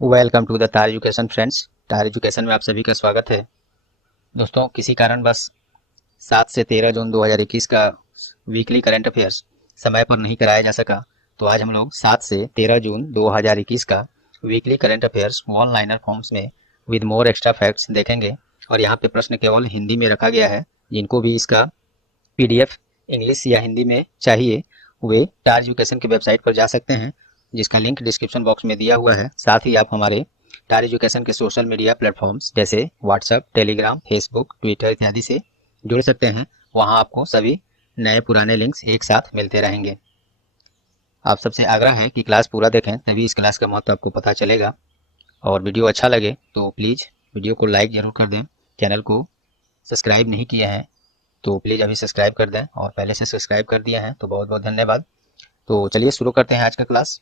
Welcome to the तार education friends. तार education में आप सभी का स्वागत है। दोस्तों, किसी कारण बस 7 से 13 जून 2021 का वीकली करंट अफेयर्स समय पर नहीं कराया जा सका, तो आज हम लोग 7 से 13 जून 2021 का weekly current affairs one liner forms में विद मोर एक्स्ट्रा फैक्ट्स देखेंगे। और यहाँ पे प्रश्न केवल हिंदी में रखा गया है। जिनको भी इसका PDF इंग्लिश या हिंदी में चाहिए वे तार एजुकेशन की वेबसाइट पर जा सकते हैं, जिसका लिंक डिस्क्रिप्शन बॉक्स में दिया हुआ है। साथ ही आप हमारे तार एजुकेशन के सोशल मीडिया प्लेटफॉर्म्स जैसे व्हाट्सएप, टेलीग्राम, फेसबुक, ट्विटर इत्यादि से जुड़ सकते हैं। वहां आपको सभी नए पुराने लिंक्स एक साथ मिलते रहेंगे। आप सबसे आग्रह है कि क्लास पूरा देखें, तभी इस क्लास का महत्व आपको पता चलेगा। और वीडियो अच्छा लगे तो प्लीज़ वीडियो को लाइक ज़रूर कर दें। चैनल को सब्सक्राइब नहीं किए हैं तो प्लीज़ अभी सब्सक्राइब कर दें, और पहले से सब्सक्राइब कर दिए हैं तो बहुत बहुत धन्यवाद। तो चलिए शुरू करते हैं आज का क्लास।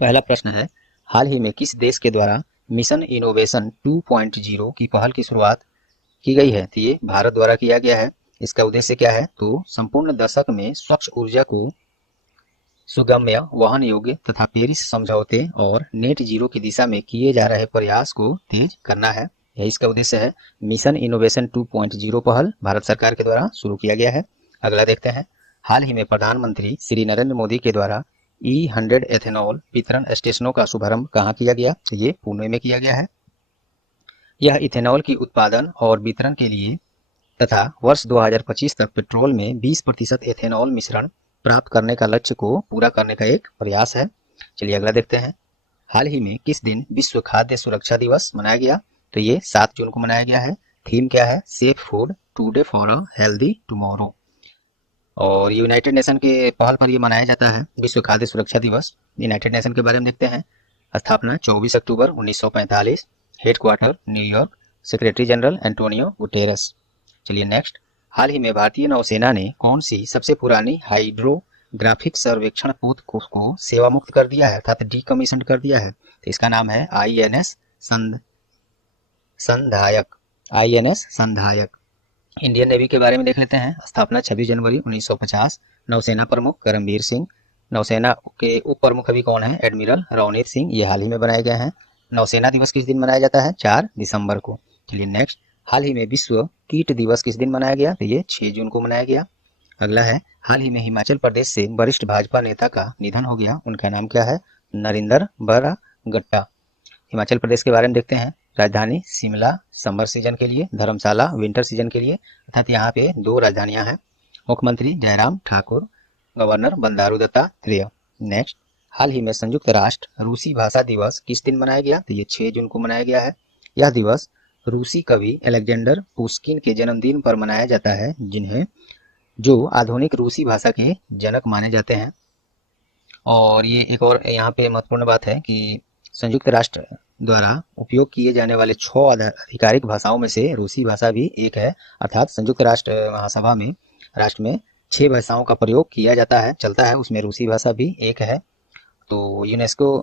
पहला प्रश्न है, हाल ही में किस देश के द्वारा मिशन इनोवेशन 2.0 की पहल की शुरुआत की गई है? तो ये भारत द्वारा किया गया है। इसका उद्देश्य क्या है? तो संपूर्ण दशक में स्वच्छ ऊर्जा को सुगम्य, वहन योग्य तथा पेरिस समझौते और नेट जीरो की दिशा में किए जा रहे प्रयास को तेज करना है। यही इसका उद्देश्य है। मिशन इनोवेशन 2.0 पहल भारत सरकार के द्वारा शुरू किया गया है। अगला देखते हैं, हाल ही में प्रधानमंत्री श्री नरेंद्र मोदी के द्वारा E100 एथेनॉल वितरण स्टेशनों का शुभारंभ कहाँ किया गया? तो ये पुणे में किया गया है। यह इथेनॉल की उत्पादन और वितरण के लिए तथा वर्ष 2025 तक पेट्रोल में 20% एथेनॉल मिश्रण प्राप्त करने का लक्ष्य को पूरा करने का एक प्रयास है। चलिए अगला देखते हैं, हाल ही में किस दिन विश्व खाद्य सुरक्षा दिवस मनाया गया? तो ये 7 जून को मनाया गया है। थीम क्या है? Safe food today for a healthy tomorrow. और यूनाइटेड नेशन के पहल पर यह मनाया जाता है विश्व खाद्य सुरक्षा दिवस। यूनाइटेड नेशन के बारे में देखते हैं। स्थापना 24 अक्टूबर 1945, headquarter New York, secretary general Antonio Guterres. चलिए नेक्स्ट, हाल ही में भारतीय नौसेना ने कौन सी सबसे पुरानी हाइड्रोग्राफिक सर्वेक्षण पोत को सेवा मुक्त कर दिया है अर्थात डीकमीशन कर दिया है? तो इसका नाम है INS संधायक। INS संधायक। इंडियन नेवी के बारे में देख लेते हैं। स्थापना 26 जनवरी 1950, नौसेना प्रमुख करमबीर सिंह। नौसेना के उप प्रमुख अभी कौन है? एडमिरल रवनीत सिंह। ये हाल ही में बनाए गए हैं। नौसेना दिवस किस दिन मनाया जाता है? 4 दिसंबर को। चलिए नेक्स्ट, हाल ही में विश्व कीट दिवस किस दिन मनाया गया? तो ये 6 जून को मनाया गया। अगला है, हाल ही में हिमाचल प्रदेश से वरिष्ठ भाजपा नेता का निधन हो गया। उनका नाम क्या है? नरेंद्र बरागट्टा। हिमाचल प्रदेश के बारे में देखते हैं। राजधानी शिमला समर सीजन के लिए, धर्मशाला विंटर सीजन के लिए, अर्थात यहाँ पे 2 राजधानियां हैं। मुख्यमंत्री जयराम ठाकुर, गवर्नर बंडारू दत्तात्रेय। नेक्स्ट, हाल ही में संयुक्त राष्ट्र रूसी भाषा दिवस किस दिन मनाया गया? तो ये 6 जून को मनाया गया है। यह दिवस रूसी कवि अलेक्जेंडर पुश्किन के जन्मदिन पर मनाया जाता है, जिन्हें जो आधुनिक रूसी भाषा के जनक माने जाते हैं। और ये एक और यहाँ पे महत्वपूर्ण बात है कि संयुक्त राष्ट्र द्वारा उपयोग किए जाने वाले 6 आधिकारिक भाषाओं में से रूसी भाषा भी एक है। अर्थात संयुक्त राष्ट्र महासभा में राष्ट्र में 6 भाषाओं का प्रयोग किया जाता है, चलता है, उसमें रूसी भाषा भी एक है। तो यूनेस्को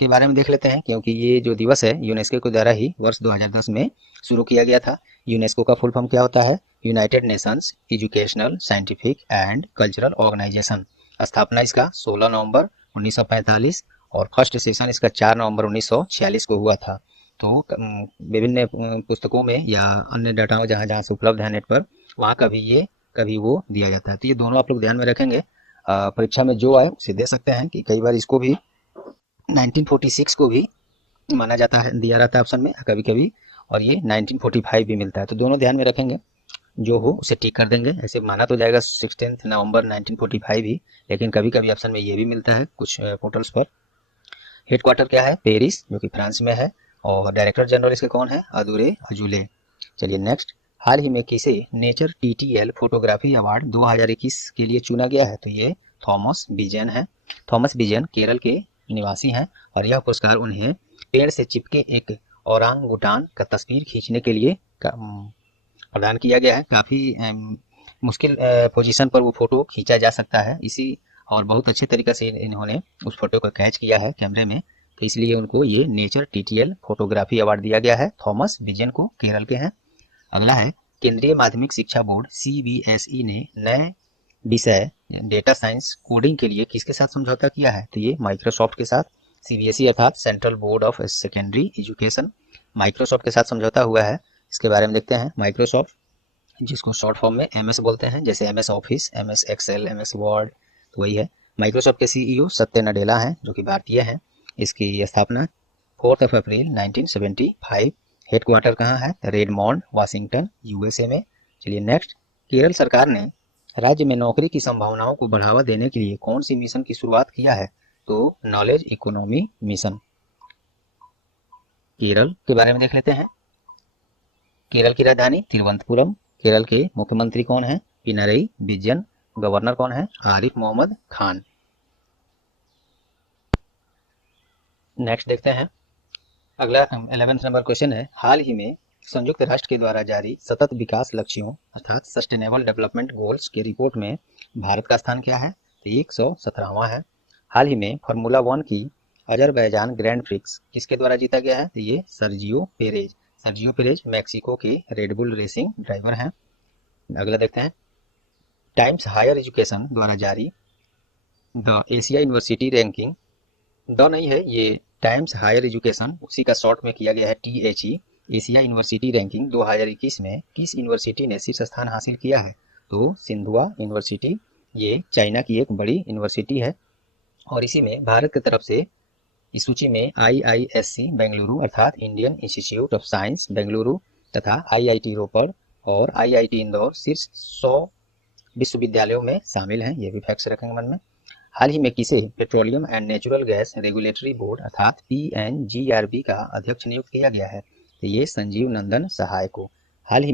के बारे में देख लेते हैं, क्योंकि ये जो दिवस है यूनेस्को के द्वारा ही वर्ष 2010 में शुरू किया गया था। यूनेस्को का फुल फॉर्म क्या होता है? United Nations Educational, Scientific and Cultural Organisation. स्थापना इसका 16 नवंबर 1945 और फर्स्ट सेशन इसका 4 नवंबर 1946 को हुआ था। तो विभिन्न पुस्तकों में या अन्य डाटा जहाँ जहाँ से उपलब्ध है नेट पर, वहाँ कभी ये कभी वो दिया जाता है। तो ये दोनों आप लोग ध्यान में रखेंगे। परीक्षा में जो आए उसे दे सकते हैं कि कई बार इसको भी 1946 को भी माना जाता है, दिया रहता है ऑप्शन में कभी कभी, और ये 1945 भी मिलता है। तो दोनों ध्यान में रखेंगे, जो हो उसे टिक कर देंगे। ऐसे माना तो जाएगा 16 नवंबर 1945 ही, लेकिन कभी कभी ऑप्शन में ये भी मिलता है कुछ पोर्टल्स पर। हेडक्वार्टर क्या है? पेरिस, जो कि फ्रांस में है। और डायरेक्टर जनरल इसके कौन है? अदूरे अजूले। चलिए नेक्स्ट, हाल ही में किसे नेचर TTL फोटोग्राफी अवार्ड 2021 के लिए चुना गया है? तो ये थॉमस बिजन है। थॉमस बिजन केरल के निवासी हैं, और यह पुरस्कार उन्हें पेड़ से चिपके एक ओरांगुटान का तस्वीर खींचने के लिए प्रदान किया गया है। काफ़ी मुश्किल पोजीशन पर वो फोटो खींचा जा सकता है, इसी और बहुत अच्छे तरीके से इन्होंने उस फोटो को कैच किया है कैमरे में, तो इसलिए उनको ये नेचर TTL फोटोग्राफी अवार्ड दिया गया है। थॉमस बिजन को, केरल के हैं। अगला है, केंद्रीय माध्यमिक शिक्षा बोर्ड CBSE ने नए विषय डेटा साइंस कोडिंग के लिए किसके साथ समझौता किया है? तो ये माइक्रोसॉफ्ट के साथ। CBSE अर्थात central board of secondary education, Microsoft के साथ समझौता हुआ है। इसके बारे में देखते हैं। माइक्रोसॉफ्ट, जिसको शॉर्ट फॉर्म में MS बोलते हैं, जैसे MS Office, MS Excel, MS Word, तो वही है। माइक्रोसॉफ्ट के CEO सत्य नडेला हैं, जो कि भारतीय हैं। इसकी स्थापना 4 अप्रैल 1975। हेडक्वार्टर कहाँ है? रेडमोंड, वाशिंगटन, USA में। चलिए नेक्स्ट। केरल सरकार ने राज्य में नौकरी की संभावनाओं को बढ़ावा देने के लिए कौन सी मिशन की शुरुआत किया है? तो नॉलेज इकोनॉमी मिशन। केरल के बारे में देख लेते हैं। केरल की राजधानी तिरुवनंतपुरम। केरल के मुख्यमंत्री कौन है? पिनरई विजयन। गवर्नर कौन है? आरिफ मोहम्मद खान। नेक्स्ट देखते हैं। अगला 11th नंबर क्वेश्चन है, हाल ही में संयुक्त राष्ट्र के द्वारा जारी सतत विकास लक्ष्यों अर्थात सस्टेनेबल डेवलपमेंट गोल्स की रिपोर्ट में भारत का स्थान क्या है? तो 117वां है। हाल ही में फार्मूला 1 की अजरबैजान ग्रैंड प्रिक्स किसके द्वारा जीता गया है? तो ये Sergio Perez. Sergio Perez Mexico के रेडबुल रेसिंग ड्राइवर हैं। अगला देखते हैं। टाइम्स हायर एजुकेशन द्वारा जारी the Asia university ranking, the नहीं है ये, टाइम्स हायर एजुकेशन, उसी का शॉर्ट में किया गया है THE। एशिया यूनिवर्सिटी रैंकिंग 2021 में किस यूनिवर्सिटी ने शीर्ष स्थान हासिल किया है? तो सिंधुआ यूनिवर्सिटी। ये चाइना की एक बड़ी यूनिवर्सिटी है और इसी में भारत की तरफ से इस सूची में IISc बेंगलुरु अर्थात Indian institute of science Bengaluru तथा IIT रोपड़ और IIT इंदौर शीर्ष 100 विश्वविद्यालयों में शामिल हैं। ये भी फैक्ट्स रखेंगे मन में। हाल ही में किसे petroleum and natural gas regulatory board अर्थात PNGRB का अध्यक्ष नियुक्त किया गया है? तो ये संजीव नंदन सहाय को। हाल ही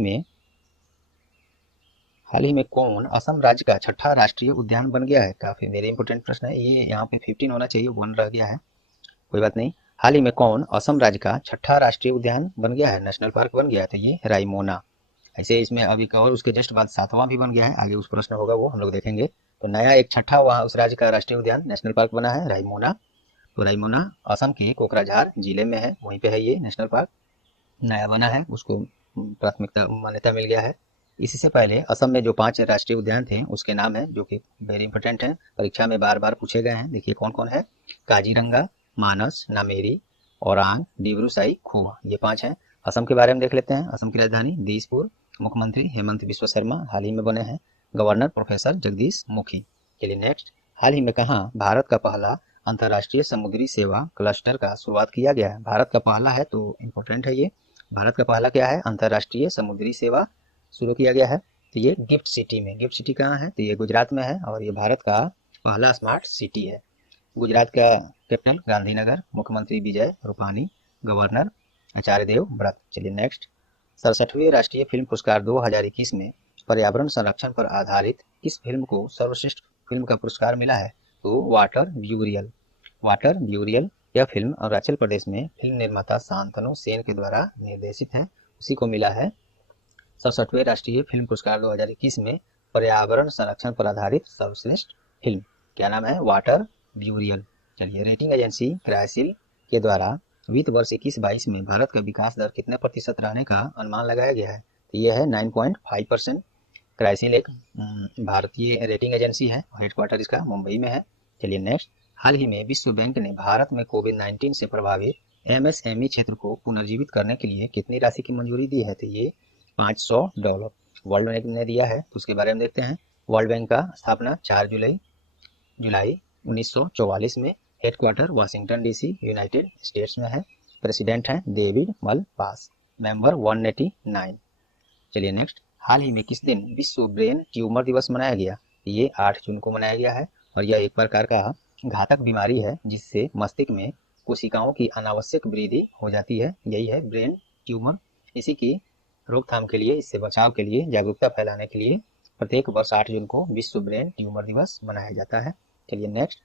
में कौन असम राज्य का छठा राष्ट्रीय उद्यान बन गया है? काफी वेरी इंपोर्टेंट प्रश्न है ये, यहाँ पे 15 होना चाहिए, 1 रह गया है, कोई बात नहीं। हाल ही में कौन असम राज्य का छठा राष्ट्रीय उद्यान बन गया है, नेशनल पार्क बन गया है? तो ये रायमोना। ऐसे इसमें अभी और उसके जस्ट बाद 7वां भी बन गया है, आगे उस प्रश्न होगा वो हम लोग देखेंगे। तो नया एक छठा वहाँ उस राज्य का राष्ट्रीय उद्यान नेशनल पार्क बना है, रायमोना। तो रायमोना असम के कोकराझार जिले में है, वहीं पे है ये नेशनल पार्क, नया बना है, उसको प्राथमिकता मान्यता मिल गया है। इससे पहले असम में जो 5 राष्ट्रीय उद्यान थे उसके नाम है, जो कि वेरी इंपोर्टेंट है, परीक्षा में बार बार पूछे गए हैं। देखिए कौन कौन है। काजीरंगा, मानस, नामेरी, औरांग, डिब्रू साई, खुवा, ये 5 हैं। असम के बारे में देख लेते हैं। असम की राजधानी दिसपुर। मुख्यमंत्री हेमंत बिस्वा शर्मा हाल ही में बने हैं। Governor professor Jagdish Mukhi. चलिए नेक्स्ट। हाल ही में कहाँ भारत का पहला अंतर्राष्ट्रीय समुद्री सेवा क्लस्टर का शुरुआत किया गया है? भारत का पहला है तो इम्पोर्टेंट है ये। भारत का पहला क्या है? अंतर्राष्ट्रीय समुद्री सेवा शुरू किया गया है। तो ये गिफ्ट सिटी में। गिफ्ट सिटी कहाँ है? तो ये गुजरात में है और ये भारत का पहला स्मार्ट सिटी है। गुजरात का कैपिटल गांधीनगर। मुख्यमंत्री विजय रूपानी। गवर्नर आचार्य देवव्रत। चलिए नेक्स्ट। 67वें राष्ट्रीय फिल्म पुरस्कार 2021 में पर्यावरण संरक्षण पर आधारित किस फिल्म को सर्वश्रेष्ठ फिल्म का पुरस्कार मिला है? तो वाटर ब्यूरियल। वाटर ब्यूरियल यह फिल्म अरुणाचल प्रदेश में फिल्म निर्माता शांतनु सेन के द्वारा निर्देशित है, उसी को मिला है 67वें राष्ट्रीय फिल्म पुरस्कार 2021 में पर्यावरण संरक्षण पर आधारित सर्वश्रेष्ठ फिल्म। क्या नाम है? Water burial. चलिए, रेटिंग एजेंसी क्राइसिल के द्वारा वित्त वर्ष 21-22 में भारत का विकास दर कितने प्रतिशत रहने का अनुमान लगाया गया है? तो यह है 9.5%। क्राइसिल एक भारतीय रेटिंग एजेंसी है, हेडक्वार्टर इसका मुंबई में है। चलिए नेक्स्ट। हाल ही में विश्व बैंक ने भारत में कोविड-19 से प्रभावित MSME क्षेत्र को पुनर्जीवित करने के लिए कितनी राशि की मंजूरी दी है? तो ये $500 वर्ल्ड बैंक ने दिया है। तो उसके बारे में देखते हैं। वर्ल्ड बैंक का स्थापना 4 जुलाई 1944 में, headquarter Washington DC United states में है। प्रेसिडेंट हैं डेविड मलपास। मेंबर 189। चलिए नेक्स्ट। हाल ही में किस दिन विश्व ब्रेन ट्यूमर दिवस मनाया गया? ये 8 जून को मनाया गया है और यह एक प्रकार का घातक बीमारी है जिससे मस्तिष्क में कोशिकाओं की अनावश्यक वृद्धि हो जाती है, यही है ब्रेन ट्यूमर। इसी की रोकथाम के लिए, इससे बचाव के लिए, जागरूकता फैलाने के लिए प्रत्येक वर्ष 8 जून को विश्व ब्रेन ट्यूमर दिवस मनाया जाता है। चलिए नेक्स्ट।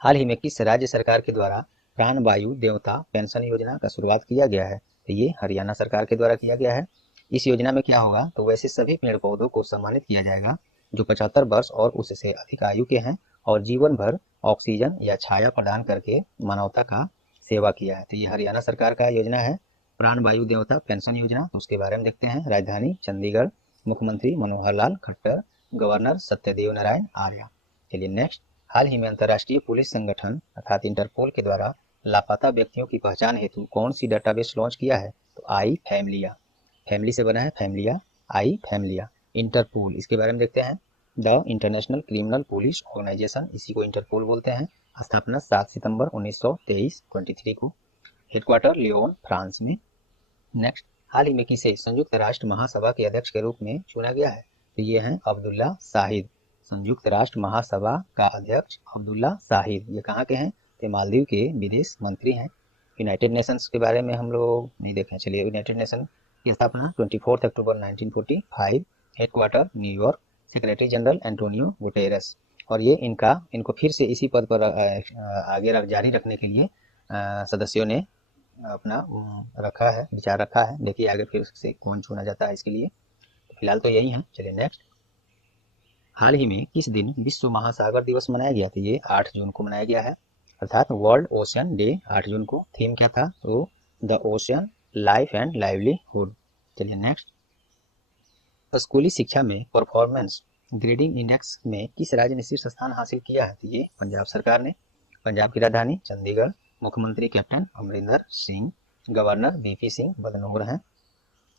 हाल ही में किस राज्य सरकार के द्वारा प्राणवायु देवता पेंशन योजना का शुरुआत किया गया है? तो ये हरियाणा सरकार के द्वारा किया गया है। इस योजना में क्या होगा? तो वैसे सभी पेड़ पौधों को सम्मानित किया जाएगा जो 75 वर्ष और उससे अधिक आयु के हैं और जीवन भर ऑक्सीजन या छाया प्रदान करके मानवता का सेवा किया है। तो ये हरियाणा सरकार का योजना है, प्राणवायु देवता पेंशन योजना, तो उसके बारे में देखते हैं। राजधानी चंडीगढ़, मुख्यमंत्री मनोहर लाल खट्टर, गवर्नर सत्यदेव नारायण आर्य। चलिए नेक्स्ट, हाल ही में अंतर्राष्ट्रीय पुलिस संगठन अर्थात इंटरपोल के द्वारा लापता व्यक्तियों की पहचान हेतु कौन सी डेटाबेस लॉन्च किया है? तो आई फैमिलिया, फैमिली से बना है फैमिलिया, आई फैमिलिया। इंटरपोल, इसके बारे में देखते हैं। The International Criminal Police Organisation, इसी को इंटरपोल बोलते हैं। स्थापना 7 सितंबर 1923 को। हेडक्वार्टर लियोन, फ्रांस में। नेक्स्ट, हाल ही में किसे संयुक्त राष्ट्र महासभा के अध्यक्ष के रूप में चुना गया है? तो ये हैं अब्दुल्ला शाहिद, संयुक्त राष्ट्र महासभा का अध्यक्ष अब्दुल्ला शाहिद। ये कहाँ के हैं? तो मालदीव के विदेश मंत्री हैं। यूनाइटेड नेशंस के बारे में हम लोग नहीं देखें। चलिए, यूनाइटेड नेशन की स्थापना 24 अक्टूबर 1945, headquarter New York, secretary general Antonio Guterres. और ये इनको फिर से इसी पद पर आगे जारी रखने के लिए सदस्यों ने अपना रखा है, विचार रखा है। देखिए आगे फिर से कौन चुना जाता है इसके लिए। फिलहाल तो यही है। चलिए नेक्स्ट, हाल ही में किस दिन विश्व महासागर दिवस मनाया गया? था ये 8 जून को मनाया गया है, अर्थात वर्ल्ड ओशन डे 8 जून को। थीम क्या था? तो the ocean, life and livelihood. चलिए नेक्स्ट, स्कूली शिक्षा में परफॉर्मेंस ग्रेडिंग इंडेक्स में किस राज्य ने शीर्ष स्थान हासिल किया है? तो ये पंजाब सरकार ने। पंजाब की राजधानी चंडीगढ़, मुख्यमंत्री captain Amarinder Singh, governor VP Singh Badnore हैं।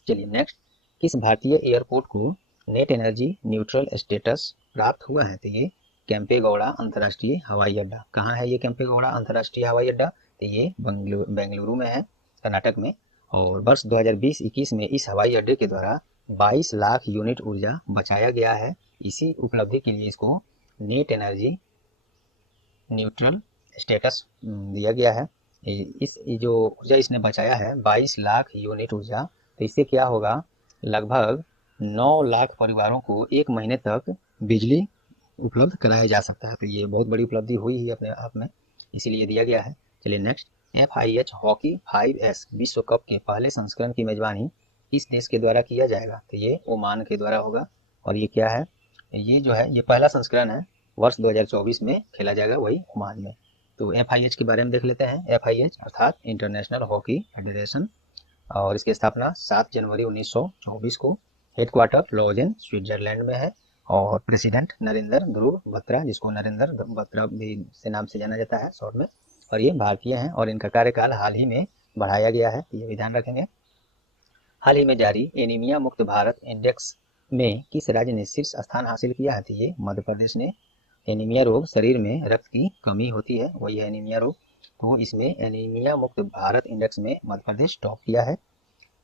चलिए नेक्स्ट, किस भारतीय एयरपोर्ट को नेट एनर्जी न्यूट्रल स्टेटस प्राप्त हुआ है? तो ये केम्पेगौड़ा अंतर्राष्ट्रीय हवाई अड्डा। कहाँ है ये केम्पेगौड़ा अंतर्राष्ट्रीय हवाई अड्डा? तो ये बेंगलुरु में है, कर्नाटक में। और वर्ष 2020-21 में इस हवाई अड्डे के द्वारा 22 लाख यूनिट ऊर्जा बचाया गया है। इसी उपलब्धि के लिए इसको नेट एनर्जी न्यूट्रल स्टेटस दिया गया है। इस जो ऊर्जा इसने बचाया है 22 लाख यूनिट ऊर्जा, तो इससे क्या होगा? लगभग 9 लाख परिवारों को 1 महीने तक बिजली उपलब्ध कराया जा सकता है। तो ये बहुत बड़ी उपलब्धि हुई ही अपने आप में, इसीलिए दिया गया है। चलिए नेक्स्ट, FIH हॉकी 5S विश्व कप के पहले संस्करण की मेजबानी किस देश के द्वारा किया जाएगा? तो ये ओमान के द्वारा होगा। और ये क्या है? ये जो है ये पहला संस्करण है, वर्ष 2024 में खेला जाएगा वही ओमान में। तो FIH के बारे में देख लेते हैं। FIH अर्थात इंटरनेशनल हॉकी फेडरेशन, और इसकी स्थापना 7 जनवरी 1924 को। हेडक्वार्टर लॉजेन स्विट्जरलैंड में है। और प्रेसिडेंट नरेंद्र ध्रुव बत्रा, जिसको नरेंद्र बत्रा भी से नाम से जाना जाता है शॉर्ट में। और ये भारतीय हैं और इनका कार्यकाल हाल ही में बढ़ाया गया है, ये भी ध्यान रखेंगे। हाल ही में जारी एनीमिया मुक्त भारत इंडेक्स में किस राज्य ने शीर्ष स्थान हासिल किया है? तो ये मध्य प्रदेश ने। एनीमिया रोग शरीर में रक्त की कमी होती है, वही है एनीमिया रोग। तो इसमें एनीमिया मुक्त भारत इंडेक्स में मध्य प्रदेश टॉप किया है।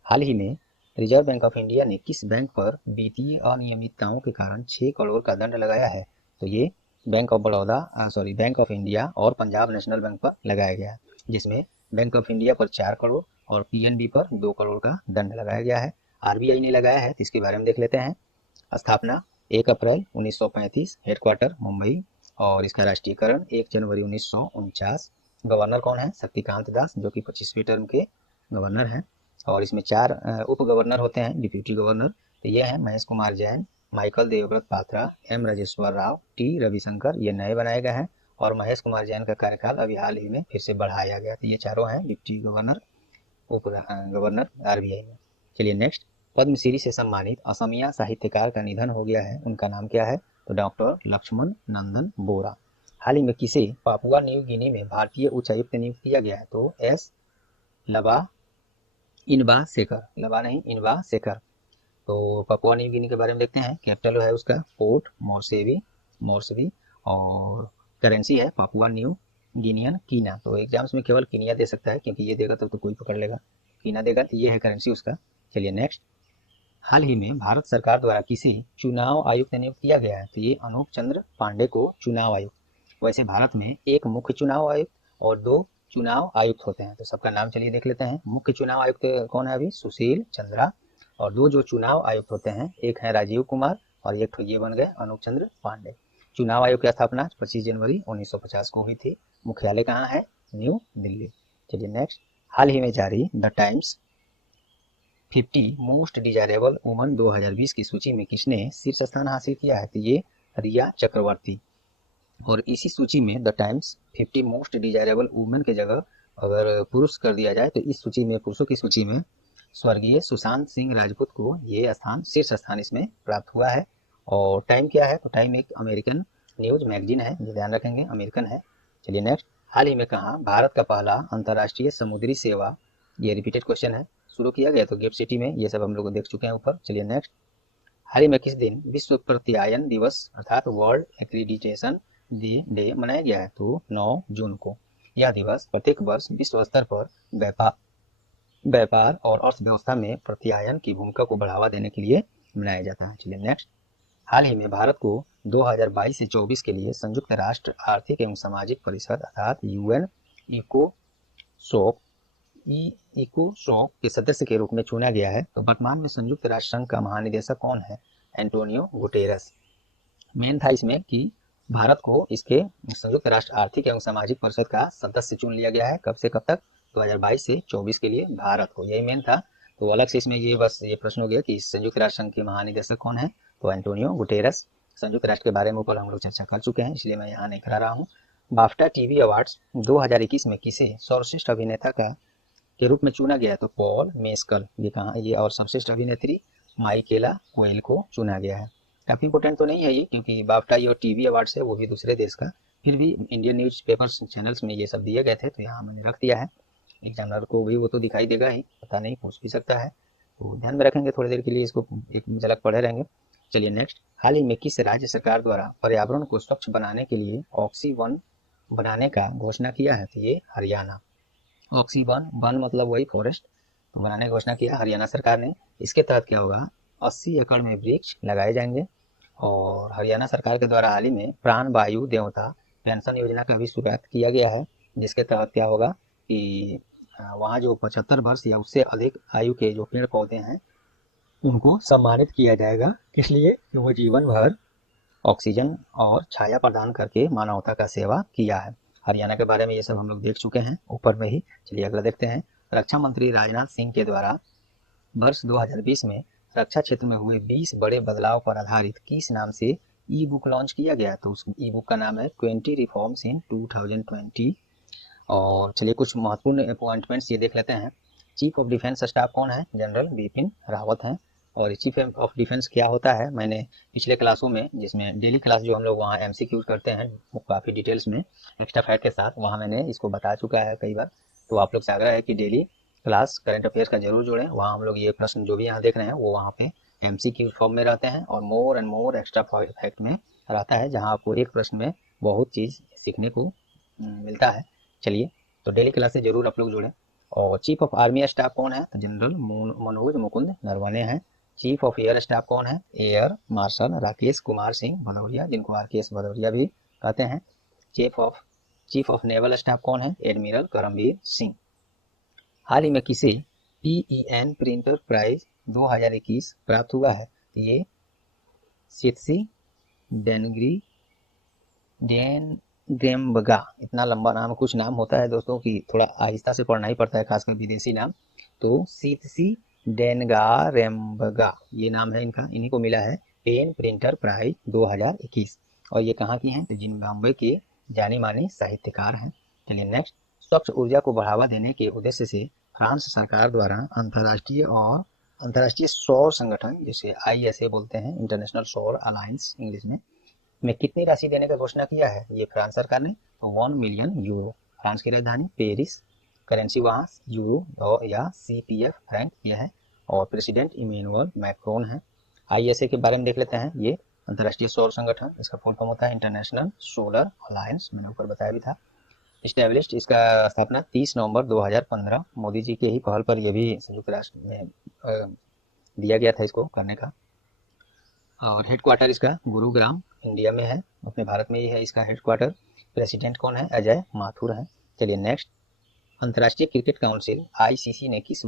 हाल ही में रिजर्व बैंक ऑफ इंडिया ने किस बैंक पर वित्तीय अनियमितताओं के कारण 6 करोड़ का दंड लगाया है? तो ये बैंक ऑफ इंडिया और पंजाब नेशनल बैंक पर लगाया गया है, जिसमें बैंक ऑफ इंडिया पर 4 करोड़ और PNB पर 2 करोड़ का दंड लगाया गया है। RBI ने लगाया है, तो इसके बारे में देख लेते हैं। स्थापना 1 अप्रैल 1935, हेडक्वार्टर मुंबई, और इसका राष्ट्रीयकरण 1 जनवरी 1949। गवर्नर कौन है? शक्तिकांत दास, जो कि 25वीं टर्म के गवर्नर हैं। और इसमें 4 उप गवर्नर होते हैं, डिप्यूटी गवर्नर। तो ये हैं Mahesh Kumar Jain, Michael Devvrat Patra, M Rajeshwar Rao, T Ravishankar, ये नए बनाए गए हैं। और महेश कुमार जैन का कार्यकाल अभी हाल ही में फिर से बढ़ाया गया। तो ये चारों हैं डिप्टी गवर्नर, उप गवर्नर RBI में। चलिए नेक्स्ट, पद्मश्री से सम्मानित असमिया साहित्यकार का निधन हो गया है, उनका नाम क्या है? तो डॉक्टर लक्ष्मण नंदन बोरा। हाल ही में किसे पापुआ न्यू गिनी में भारतीय उच्चायुक्त नियुक्त किया गया है? तो S इनबा शेखर। तो पापुआ न्यू गिनी के बारे में देखते हैं। कैपिटल है उसका पोर्ट मोर्सबी, और करेंसी है पापुआ न्यू गिनियन कीना। तो एग्जाम्स में केवल कीनिया दे सकता है, क्योंकि ये देगा तो कोई पकड़ लेगा, कीना देगा। ये है करेंसी उसका। चलिए नेक्स्ट, हाल ही में भारत सरकार द्वारा किसी चुनाव आयुक्त नियुक्त किया गया है? तो ये अनूप चंद्र पांडे को चुनाव आयुक्त। वैसे भारत में 1 मुख्य चुनाव आयुक्त और 2 चुनाव आयुक्त होते हैं, तो सबका नाम चलिए देख लेते हैं। मुख्य चुनाव आयुक्त कौन है? अभी सुशील चंद्रा। और 2 जो चुनाव आयुक्त होते हैं, एक है राजीव कुमार और एक तो ये बन गए अनूप चंद्र पांडे। चुनाव आयोग की स्थापना 25 जनवरी 1950 को हुई थी। मुख्यालय कहाँ है? न्यू दिल्ली। चलिए नेक्स्ट, हाल ही में जारी the times 50 most desirable woman 2020 की सूची में किसने शीर्ष स्थान हासिल किया है? तो ये रिया चक्रवर्ती। और इसी सूची में the times 50 most desirable women के जगह अगर पुरुष कर दिया जाए तो इस सूची में, पुरुषों की सूची में स्वर्गीय सुशांत सिंह राजपूत को ये स्थान, शीर्ष स्थान इसमें प्राप्त हुआ है। और टाइम क्या है, तो टाइम एक अमेरिकन न्यूज मैगजीन है, जो ध्यान रखेंगे अमेरिकन है। चलिए नेक्स्ट, हाल ही में कहा भारत का पहला अंतर्राष्ट्रीय समुद्री सेवा, ये रिपीटेड क्वेश्चन है, शुरू किया गया, तो गिफ्ट सिटी में, ये सब हम लोग देख चुके हैं ऊपर। चलिए नेक्स्ट, हाल ही में किस दिन विश्व प्रत्यायन दिवस अर्थात वर्ल्ड एक्रीडिटेशन डे मनाया गया है, तो 9 जून को। यह दिवस प्रत्येक वर्ष विश्व स्तर पर व्यापार और अर्थव्यवस्था में प्रत्यायन की भूमिका को बढ़ावा देने के लिए मनाया जाता है। चलिए नेक्स्ट, हाल ही में भारत को 2022 से 24 के लिए संयुक्त राष्ट्र आर्थिक एवं सामाजिक परिषद अर्थात यूएन इकोसॉक के सदस्य के रूप में चुना गया है। तो वर्तमान में संयुक्त राष्ट्र संघ का महानिदेशक कौन है, एंटोनियो गुटेरस। मेन था इसमें कि भारत को इसके संयुक्त राष्ट्र आर्थिक एवं सामाजिक परिषद का सदस्य चुन लिया गया है। कब से कब तक, 2022 से 24 के लिए भारत को, यही मेन था। तो अलग से इसमें ये बस ये प्रश्न हो गया कि संयुक्त राष्ट्र संघ के महानिदेशक कौन है, तो एंटोनियो गुटेरस। संयुक्त राष्ट्र के बारे में ऊपर हम लोग चर्चा कर चुके हैं, इसलिए मैं यहाँ नहीं करा रहा हूँ। बाफ्टा टीवी अवार्ड्स 2021 में किसे सर्वश्रेष्ठ अभिनेता के रूप में चुना गया, तो पॉल मेस्कल, ये कहाँ, ये, और सर्वश्रेष्ठ अभिनेत्री माइकेला कोएल को चुना गया है। काफ़ी इंपॉर्टेंट तो नहीं है ये, क्योंकि बाफ्टा ये और टीवी अवार्ड्स है वो भी दूसरे देश का, फिर भी इंडियन न्यूज पेपर्स चैनल्स में ये सब दिए गए थे, तो यहाँ मैंने रख दिया है। एग्जामिनर को भी वो तो दिखाई देगा ही, पता नहीं पूछ भी सकता है, तो ध्यान में रखेंगे, थोड़ी देर के लिए इसको एक झलक पढ़े रहेंगे। चलिए नेक्स्ट, हाल ही में किस राज्य सरकार द्वारा पर्यावरण को स्वच्छ बनाने के लिए ऑक्सीवन बनाने का घोषणा किया है, तो ये हरियाणा। ऑक्सीवन, वन मतलब वही फॉरेस्ट, तो बनाने की घोषणा किया हरियाणा सरकार ने। इसके तहत क्या होगा, 80 एकड़ में वृक्ष लगाए जाएंगे। और हरियाणा सरकार के द्वारा हाल ही में प्राण वायु देवता पेंशन योजना का भी शुरुआत किया गया है, जिसके तहत क्या होगा कि वहाँ जो 75 वर्ष या उससे अधिक आयु के जो पेड़ पौधे हैं उनको सम्मानित किया जाएगा, इसलिए कि वो जीवन भर ऑक्सीजन और छाया प्रदान करके मानवता का सेवा किया है। हरियाणा के बारे में ये सब हम लोग देख चुके हैं ऊपर में ही। चलिए अगला देखते हैं, रक्षा मंत्री राजनाथ सिंह के द्वारा वर्ष 2020 में रक्षा क्षेत्र में हुए 20 बड़े बदलाव पर आधारित किस नाम से ई बुक लॉन्च किया गया, तो उस ई बुक का नाम है 20 रिफॉर्म्स इन 2020। और चलिए कुछ महत्वपूर्ण अपॉइंटमेंट्स ये देख लेते हैं। चीफ ऑफ डिफेंस स्टाफ कौन है, जनरल बिपिन रावत हैं। और चीफ ऑफ डिफेंस क्या होता है, मैंने पिछले क्लासों में, जिसमें डेली क्लास जो हम लोग वहाँ MCQ करते हैं वो काफ़ी डिटेल्स में एक्स्ट्रा फैक्ट के साथ, वहाँ मैंने इसको बता चुका है कई बार। तो आप लोग से आग्रह है कि डेली क्लास करंट अफेयर्स का जरूर जोड़ें, वहाँ हम लोग ये प्रश्न जो भी यहाँ देख रहे हैं वो वहाँ पे MCQ फॉर्म में रहते हैं और more and more extra fact में रहता है, जहाँ आपको एक प्रश्न में बहुत चीज़ सीखने को मिलता है। चलिए, तो डेली क्लास से जरूर आप लोग जुड़ें। और चीफ ऑफ आर्मी स्टाफ कौन है, तो जनरल मनोज मुकुंद नरवणे हैं। चीफ ऑफ एयर स्टाफ कौन है, एयर मार्शल राकेश कुमार सिंह भदौरिया, जिनको RKS भदौरिया भी कहते हैं। चीफ ऑफ नेवल स्टाफ कौन है, एडमिरल करमबीर सिंह। हाल ही में किसे PEN प्रिंटर प्राइज 2021 प्राप्त हुआ है, ये सितसी डेनग्रेम्बगा, इतना लंबा नाम, कुछ नाम होता है दोस्तों कि थोड़ा आहिस्ता से पढ़ना ही पड़ता है, खासकर विदेशी नाम। तो सितसी डेनगारेम्बगा ये नाम है इनका, इन्हीं को मिला है पेन प्रिंटर प्राइज 2021। और ये कहाँ की हैं, तो जिम्बाब्वे के जानी मानी साहित्यकार हैं। चलिए नेक्स्ट, स्वच्छ ऊर्जा को बढ़ावा देने के उद्देश्य से फ्रांस सरकार द्वारा अंतर्राष्ट्रीय सौर संगठन, जिसे ISA बोलते हैं, इंटरनेशनल सौर अलायंस इंग्लिश में कितनी राशि देने का घोषणा किया है, ये फ्रांस सरकार ने, तो 1 मिलियन यूरो। फ्रांस की राजधानी पेरिस, करेंसी वहाँ यूरो या CPF फ्रैंक ये है। और प्रेसिडेंट इमैनुअल मैक्रोन है। ISA के बारे में देख लेते हैं, ये अंतर्राष्ट्रीय सौर संगठन, इसका फुल फॉर्म होता है इंटरनेशनल सोलर अलायंस, मैंने ऊपर बताया भी था। इस्टेब्लिश्ड, इसका स्थापना 30 नवंबर 2015 मोदी जी के ही पहल पर यह भी संयुक्त राष्ट्र में दिया गया था इसको करने का। और हेडक्वार्टर इसका गुरुग्राम इंडिया में है, अपने भारत में ही है इसका हेडक्वार्टर। प्रेसिडेंट कौन है, अजय माथुर है। चलिए नेक्स्ट, अंतर्राष्ट्रीय क्रिकेट काउंसिल ICC ने किसे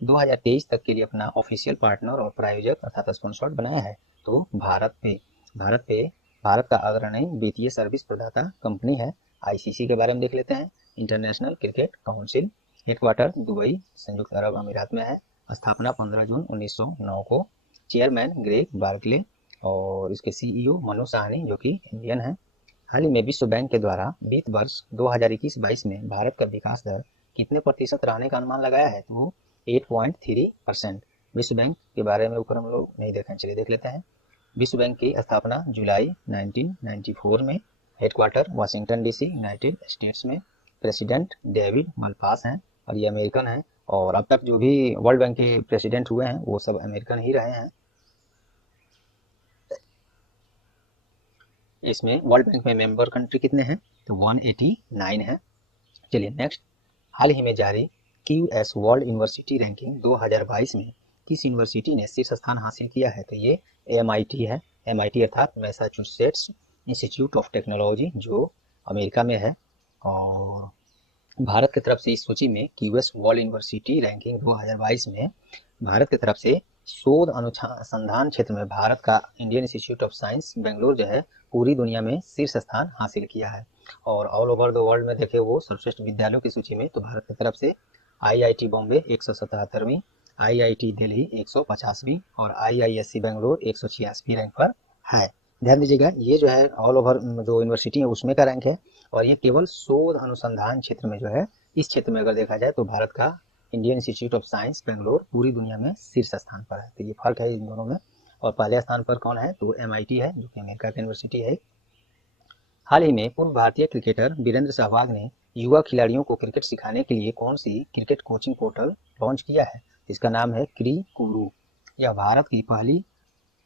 2023 तक के लिए अपना ऑफिशियल पार्टनर और प्रायोजक अर्थात स्पॉन्सर्ड बनाया है, तो भारत का अग्रणी वित्तीय सर्विस प्रदाता कंपनी है। ICC के बारे में देख लेते हैं, international cricket council, headquarter Dubai संयुक्त अरब अमीरात में है। स्थापना 15 जून 1909 को। चेयरमैन ग्रेग बार्कले और इसके CEO मनु साहनी जो कि इंडियन है। हाल ही में विश्व बैंक के द्वारा वित्त वर्ष 2021-22 में भारत का विकास दर कितने प्रतिशत रहने का अनुमान लगाया है? तो 8.3%। विश्व बैंक के बारे में ऊपर हम लोग नहीं देखें, चलिए देख लेते हैं। विश्व बैंक की स्थापना जुलाई 1994 में, headquarter Washington DC United states में, प्रेसिडेंट डेविड मलपास हैं और ये अमेरिकन हैं, और अब तक जो भी वर्ल्ड बैंक के प्रेसिडेंट हुए हैं वो सब अमेरिकन ही रहे हैं। इसमें वर्ल्ड बैंक में मेंबर कंट्री कितने हैं? तो 189 है। चलिए नेक्स्ट, हाल ही में जारी QS वर्ल्ड यूनिवर्सिटी रैंकिंग 2022 में किस यूनिवर्सिटी ने शीर्ष स्थान हासिल किया है? तो ये MIT है। MIT अर्थात मैसाचुसेट्स इंस्टीट्यूट ऑफ टेक्नोलॉजी, जो अमेरिका में है। और भारत की तरफ से इस सूची में QS वर्ल्ड यूनिवर्सिटी रैंकिंग 2022 में भारत की तरफ से शोध अनुसंधान क्षेत्र में भारत का Indian institute of science Bengaluru जो है पूरी दुनिया में शीर्ष स्थान हासिल किया है। और ऑल ओवर द वर्ल्ड में देखे वो सर्वश्रेष्ठ विद्यालयों की सूची में तो भारत की तरफ से IIT बॉम्बे 177वीं, IIT दिल्ली 150वीं और IISc बेंगलुरु 186वीं रैंक पर है। ध्यान दीजिएगा, ये जो है ऑल ओवर जो यूनिवर्सिटी है उसमें का रैंक है, और ये केवल शोध अनुसंधान क्षेत्र में जो है, इस क्षेत्र में अगर देखा जाए तो भारत का Indian institute of science Bangalore पूरी दुनिया में शीर्ष स्थान पर है। तो ये फर्क है इन दोनों में। और पहले स्थान पर कौन है? तो MIT है, जो कि अमेरिका की यूनिवर्सिटी है। हाल ही में पूर्व भारतीय क्रिकेटर वीरेंद्र सहवाग ने युवा खिलाड़ियों को क्रिकेट सिखाने के लिए कौन सी क्रिकेट कोचिंग पोर्टल लॉन्च किया है? इसका नाम है क्रीकुरु। यह भारत की पहली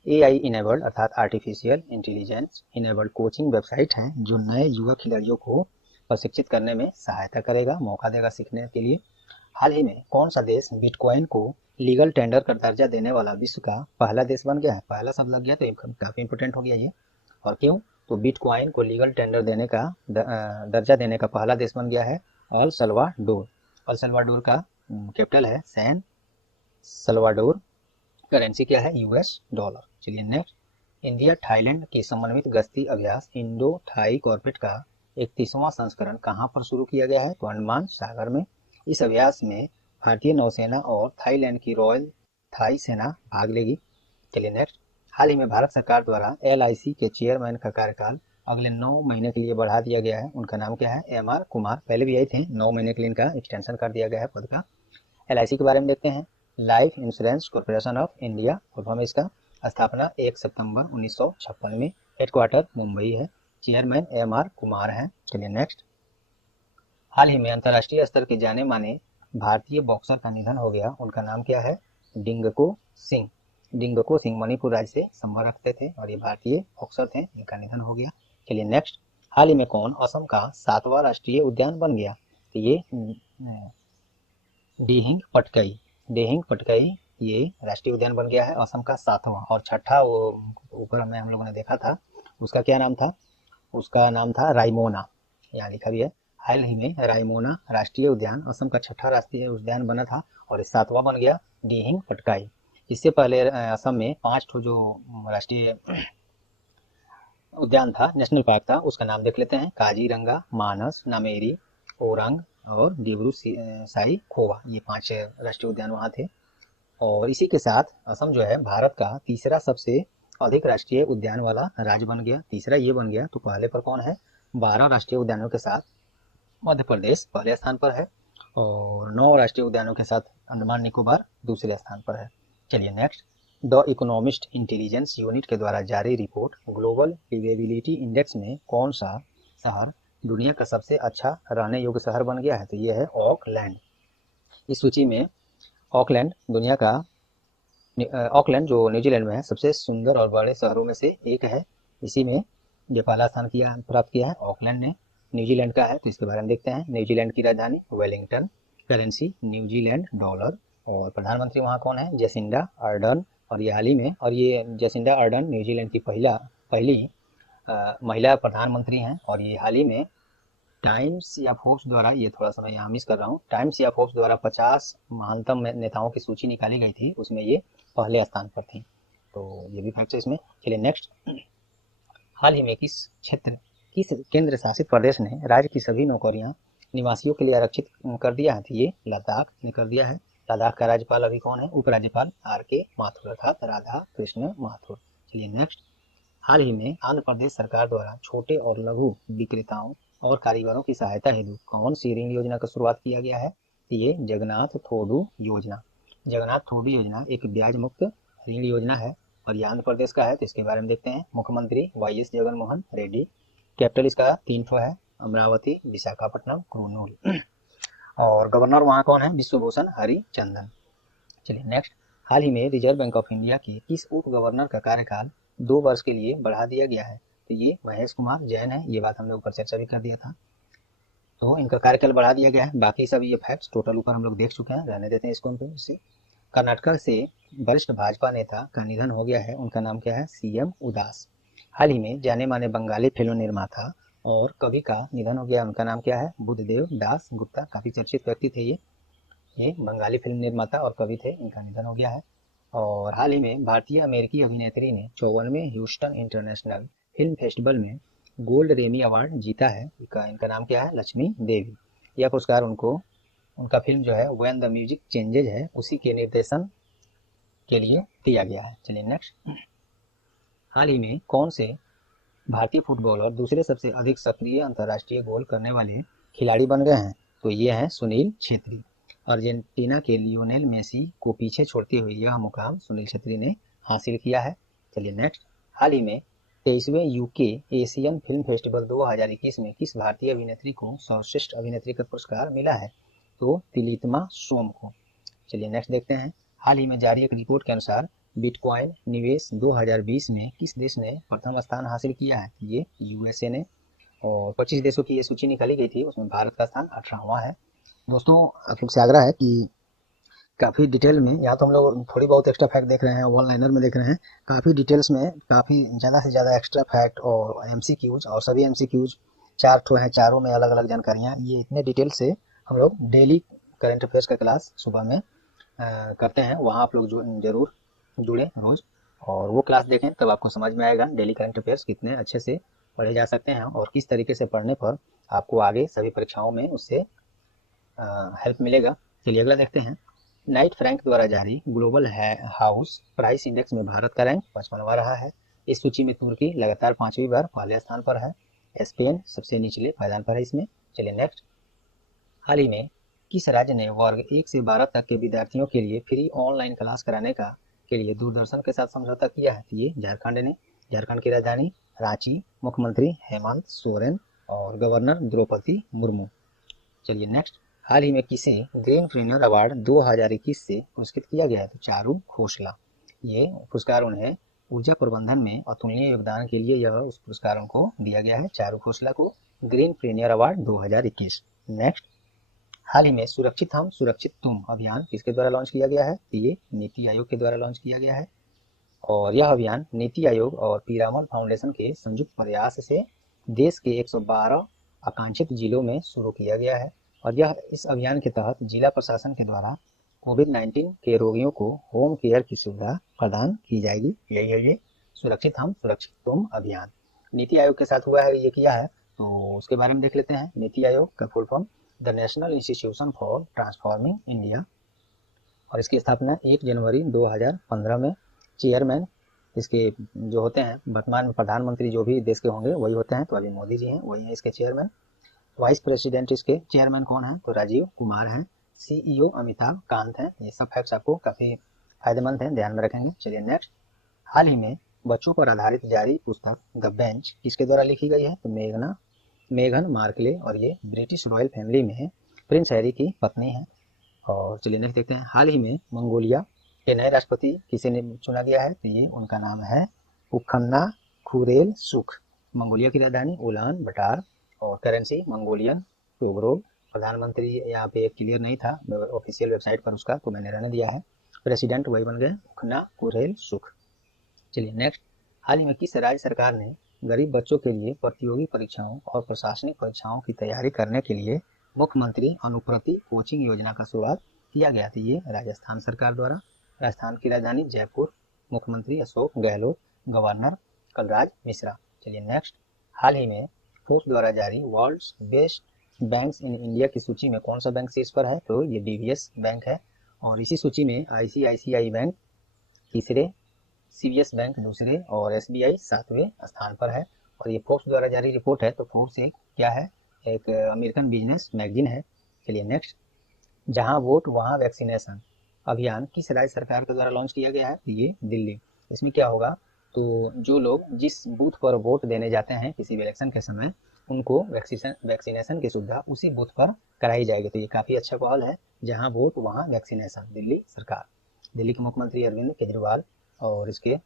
AI इनेबल्ड अर्थात artificial intelligence enabled coaching website है, जो नए युवा खिलाड़ियों को प्रशिक्षित करने में सहायता करेगा, मौका देगा सीखने के लिए। हाल ही में कौन सा देश बिटकॉइन को लीगल टेंडर का दर्जा देने वाला विश्व का पहला देश बन गया है? पहला शब्द लग गया तो काफी इंपोर्टेंट हो गया ये। और क्यों? तो बिटकॉइन को लीगल टेंडर देने का दर्जा देने का पहला देश बन गया है अल सल्वाडोर। अल सल्वाडोर का कैपिटल है सैन सल्वाडोर। करेंसी क्या है? $। चलिए नेक्स्ट, इंडिया थाईलैंड की समन्वित गश्ती अभ्यास इंडो थाई कॉर्पेट का 31वां संस्करण कहां पर शुरू किया गया है? तो अंडमान सागर में। इस अभ्यास में भारतीय नौसेना और थाईलैंड की रॉयल थाई सेना भाग लेगी। चलिए नेक्स्ट, हाल ही में भारत सरकार द्वारा LIC के चेयरमैन का कार्यकाल अगले 9 महीने के लिए बढ़ा दिया गया है। उनका नाम क्या है? MR कुमार। पहले भी आए थे, 9 महीने के लिए इनका एक्सटेंशन कर दिया गया है पद का। LIC के बारे में देखते हैं। Life insurance corporation of India, full form इसका। स्थापना 1 सितंबर 1956 में। हेडक्वार्टर मुंबई है। चेयरमैन MR कुमार हैं। चलिए नेक्स्ट, हाल ही में अंतर्राष्ट्रीय स्तर के जाने माने भारतीय बॉक्सर का निधन हो गया। उनका नाम क्या है? डिंगको सिंह। डिंगको सिंह मणिपुर राज्य से संबंध रखते थे और ये भारतीय बॉक्सर थे, इनका निधन हो गया। चलिए नेक्स्ट, हाल ही में कौन असम का 7वां राष्ट्रीय उद्यान बन गया? तो ये दिहिंग पटकाई। दिहिंग पटकाई ये राष्ट्रीय उद्यान बन गया है असम का 7वां। और छठा वो ऊपर में हम लोगों ने देखा था, उसका क्या नाम था? उसका नाम था रायमोना, यहाँ लिखा भी है। हाल ही में रायमोना राष्ट्रीय उद्यान असम का 6ठा राष्ट्रीय उद्यान बना था और 7वां बन गया दिहिंग पटकाई। इससे पहले असम में 5 ठो जो राष्ट्रीय उद्यान था, नेशनल पार्क था, उसका नाम देख लेते हैं। काजीरंगा, मानस, नामेरी, ओरंग और डिब्रू साई खोवा, ये 5 राष्ट्रीय उद्यान वहाँ थे। और इसी के साथ असम जो है भारत का तीसरा सबसे अधिक राष्ट्रीय उद्यान वाला राज्य बन गया। तीसरा ये बन गया, तो पहले पर कौन है? 12 राष्ट्रीय उद्यानों के साथ मध्य प्रदेश पहले स्थान पर है और 9 राष्ट्रीय उद्यानों के साथ अंडमान निकोबार दूसरे स्थान पर है। चलिए next, the economist intelligence unit के द्वारा जारी रिपोर्ट ग्लोबल लिवेबिलिटी इंडेक्स में कौन सा शहर दुनिया का सबसे अच्छा रहने योग्य शहर बन गया है? तो ये है ऑकलैंड। इस सूची में ऑकलैंड दुनिया का ऑकलैंड जो न्यूजीलैंड में है सबसे सुंदर और बड़े शहरों में से एक है। इसी में ये पहला स्थान प्राप्त किया है ऑकलैंड ने। न्यूजीलैंड का है तो इसके बारे में देखते हैं। न्यूजीलैंड की राजधानी वेलिंगटन। Currency New Zealand dollar. और प्रधानमंत्री वहाँ कौन है? Jacinda Ardern. और ये हाल ही में, और ये जेसिंडा अर्डर्न न्यूजीलैंड की पहली महिला प्रधानमंत्री हैं। और ये हाल ही में टाइम्स या फोर्ब्स द्वारा, ये थोड़ा सा मैं यहाँ मिस कर रहा हूँ, टाइम्स या फोर्ब्स द्वारा 50 महानतम नेताओं की सूची निकाली गई थी, उसमें ये पहले स्थान पर थी। तो ये भी फैक्ट है इसमें। चलिए नेक्स्ट, हाल ही में किस केंद्र शासित प्रदेश ने राज्य की सभी नौकरियां निवासियों के लिए आरक्षित कर दिया है? तो ये लद्दाख ने कर दिया है। लद्दाख का राज्यपाल अभी कौन है? उपराज्यपाल RK माथुर अर्थात राधा कृष्ण माथुर। चलिए नेक्स्ट, हाल ही में आंध्र प्रदेश सरकार द्वारा छोटे और लघु विक्रेताओं और कारीगरों की सहायता हेतु कौन सी ऋण योजना का शुरुआत किया गया है? ये जगन्नाथ थोडू योजना। जगन्नाथ थोडू योजना एक ब्याज मुक्त ऋण योजना है और ये आंध्र प्रदेश का है। तो इसके बारे में देखते हैं। मुख्यमंत्री वाईएस जगनमोहन रेड्डी। कैपिटल इसका 3 ठो है, अमरावती, विशाखापट्टनम, कुर्नूल। और गवर्नर वहाँ कौन है? विश्वभूषण हरिचंदन। चलिए नेक्स्ट। हाल ही में रिजर्व बैंक ऑफ इंडिया के किस उप गवर्नर का कार्यकाल 2 वर्ष के लिए बढ़ा दिया गया है? तो ये महेश कुमार जैन है। ये बात हम लोग ऊपर चर्चा भी कर दिया था। तो इनका कार्यकाल बढ़ा दिया गया है। बाकी सब ये फैक्ट्स टोटल ऊपर हम लोग देख चुके हैं, रहने देते हैं इसको हम पे। इससे कर्नाटक से वरिष्ठ भाजपा नेता का निधन हो गया है। उनका नाम क्या है? सीएम उदास। हाल ही में जाने माने बंगाली फिल्म निर्माता और कवि का निधन हो गया। उनका नाम क्या है? बुद्धदेव दास गुप्ता। काफी चर्चित व्यक्ति थे ये बंगाली फिल्म निर्माता और कवि थे। इनका निधन हो गया है। और हाल ही में भारतीय अमेरिकी अभिनेत्री ने 54वें ह्यूस्टन इंटरनेशनल फिल्म फेस्टिवल में गोल्ड रेमी अवार्ड जीता है। इनका नाम क्या है? लक्ष्मी देवी। यह पुरस्कार उनका फिल्म जो है व्हेन द म्यूजिक चेंजेज है, उसी के निर्देशन के लिए दिया गया है। चलिए नेक्स्ट। हाल ही में कौन से भारतीय फुटबॉलर दूसरे सबसे अधिक सक्रिय अंतर्राष्ट्रीय गोल करने वाले खिलाड़ी बन गए हैं? तो ये हैं सुनील छेत्री। अर्जेंटीना के लियोनेल मेसी को पीछे छोड़ते हुए यह मुकाम सुनील छेत्री ने हासिल किया है। चलिए नेक्स्ट। हाल ही में 23वें यूके एशियन फिल्म फेस्टिवल 2021 में किस भारतीय अभिनेत्री को सर्वश्रेष्ठ अभिनेत्री का पुरस्कार मिला है? तो तिलोत्तमा सोम को। चलिए नेक्स्ट देखते हैं। हाल ही में जारी एक रिपोर्ट के अनुसार बिटकॉइन निवेश 2020 में किस देश ने प्रथम स्थान हासिल किया है? ये यूएसए ने। और 25 देशों की ये सूची निकाली गई थी, उसमें भारत का स्थान 18वां है। दोस्तों आप लोग से आग्रह है कि काफ़ी डिटेल में, या तो हम लोग थोड़ी बहुत एक्स्ट्रा फैक्ट देख रहे हैं, वन लाइनर में देख रहे हैं, काफ़ी डिटेल्स में काफ़ी ज़्यादा से ज़्यादा एक्स्ट्रा फैक्ट और एमसीक्यूज, और सभी एमसीक्यूज 4 ठो हैं, चारों में अलग अलग जानकारियाँ। ये इतने डिटेल से हम लोग डेली करंट अफेयर्स का क्लास सुबह में करते हैं। वहाँ आप लोग जरूर जुड़े रोज़ और वो क्लास देखें, तब आपको समझ में आएगा डेली करंट अफेयर्स कितने अच्छे से पढ़े जा सकते हैं और किस तरीके से पढ़ने पर आपको आगे सभी परीक्षाओं में उससे हेल्प मिलेगा। चलिए अगला देखते हैं। नाइट फ्रैंक द्वारा जारी ग्लोबल हाउस प्राइस इंडेक्स में भारत का रैंक 55वां रहा है। इस सूची में तुर्की लगातार 5वीं बार पहले स्थान पर है। स्पेन सबसे निचले पायदान पर है इसमें। चलिए नेक्स्ट। हाल ही में किस राज्य ने वर्ग 1 से 12 तक के विद्यार्थियों के लिए फ्री ऑनलाइन क्लास कराने के लिए दूरदर्शन के साथ समझौता किया है? ये झारखंड ने। झारखंड की राजधानी रांची, मुख्यमंत्री हेमंत सोरेन और गवर्नर द्रौपदी मुर्मू। चलिए नेक्स्ट। हाल ही में किसे ग्रीन प्रीमियर अवार्ड 2021 से पुरस्कृत किया गया है? तो चारू खोसला। ये पुरस्कार उन्हें ऊर्जा प्रबंधन में अतुलनीय योगदान के लिए यह उस पुरस्कार उनको दिया गया है, चारू खोसला को ग्रीन प्रीमियर अवार्ड 2021। नेक्स्ट। हाल ही में सुरक्षित हम सुरक्षित तुम अभियान किसके द्वारा लॉन्च किया गया है? ये नीति आयोग के द्वारा लॉन्च किया गया है और यह अभियान नीति आयोग और पीरामल फाउंडेशन के संयुक्त प्रयास से देश के 112 आकांक्षित जिलों में शुरू किया गया है और इस अभियान के तहत जिला प्रशासन के द्वारा कोविड-19 के रोगियों को होम केयर की सुविधा प्रदान की जाएगी। यही है ये सुरक्षित हम सुरक्षित तुम अभियान। नीति आयोग के साथ हुआ है, ये किया है, तो उसके बारे में देख लेते हैं। नीति आयोग का full form the national institution for transforming India और इसकी स्थापना 1 जनवरी 2015 में। चेयरमैन इसके जो होते हैं, वर्तमान में प्रधानमंत्री जो भी देश के होंगे वही होते हैं, तो अभी मोदी जी हैं, वही हैं इसके चेयरमैन। वाइस प्रेसिडेंट इसके चेयरमैन कौन है? तो राजीव कुमार हैं। सीईओ अमिताभ कांत हैं। ये सब फैक्ट्स आपको काफ़ी फायदेमंद हैं, ध्यान में रखेंगे। चलिए नेक्स्ट। हाल ही में बच्चों पर आधारित जारी पुस्तक द बेंच किसके द्वारा लिखी गई है? तो मेघन मार्कले और ये ब्रिटिश रॉयल फैमिली में प्रिंस हैरी की पत्नी है। और चलिए नेक्स्ट देखते हैं। हाल ही में मंगोलिया के नए राष्ट्रपति किसे चुना गया है? तो ये उनका नाम है उखन्ना खुरेल सुख। मंगोलिया की राजधानी उलान बटार और करेंसी मंगोलियन टोगरो। प्रधानमंत्री यहाँ पे क्लियर नहीं था ऑफिशियल वेबसाइट पर उसका, तो मैंने रहने दिया है। प्रेसिडेंट वही बन गए, उखना खुरेल सुख। चलिए नेक्स्ट। हाल ही में किस राज्य सरकार ने गरीब बच्चों के लिए प्रतियोगी परीक्षाओं और प्रशासनिक परीक्षाओं की तैयारी करने के लिए मुख्यमंत्री अनुप्रति कोचिंग योजना का शुरुआत किया गया था? ये राजस्थान सरकार द्वारा। राजस्थान की राजधानी जयपुर। मुख्यमंत्री अशोक गहलोत, गवर्नर कलराज मिश्रा। चलिए नेक्स्ट। हाल ही में फोर्ब्स द्वारा जारी world's best banks in India की सूची में कौन सा बैंक शीर्ष पर है? तो ये डीबीएस बैंक है और इसी सूची में आईसीआईसीआई बैंक तीसरे सीबीएस बैंक दूसरे और एसबीआई 7वें स्थान पर है। और ये फोर्ब्स द्वारा जारी रिपोर्ट है। तो फोर्ब्स एक क्या है, एक अमेरिकन बिजनेस मैगजीन है। चलिए नेक्स्ट, जहां वोट वहां वैक्सीनेशन अभियान किस राज्य सरकार के द्वारा लॉन्च किया गया है? ये दिल्ली। इसमें क्या होगा, तो जो लोग जिस बूथ पर वोट देने जाते हैं किसी भी इलेक्शन के समय, उनको वैक्सीनेशन की सुविधा उसी बूथ पर कराई जाएगी। तो ये काफ़ी अच्छा पहल है, जहां वोट वहां वैक्सीनेशन, दिल्ली सरकार। दिल्ली के मुख्यमंत्री अरविंद केजरीवाल और इसके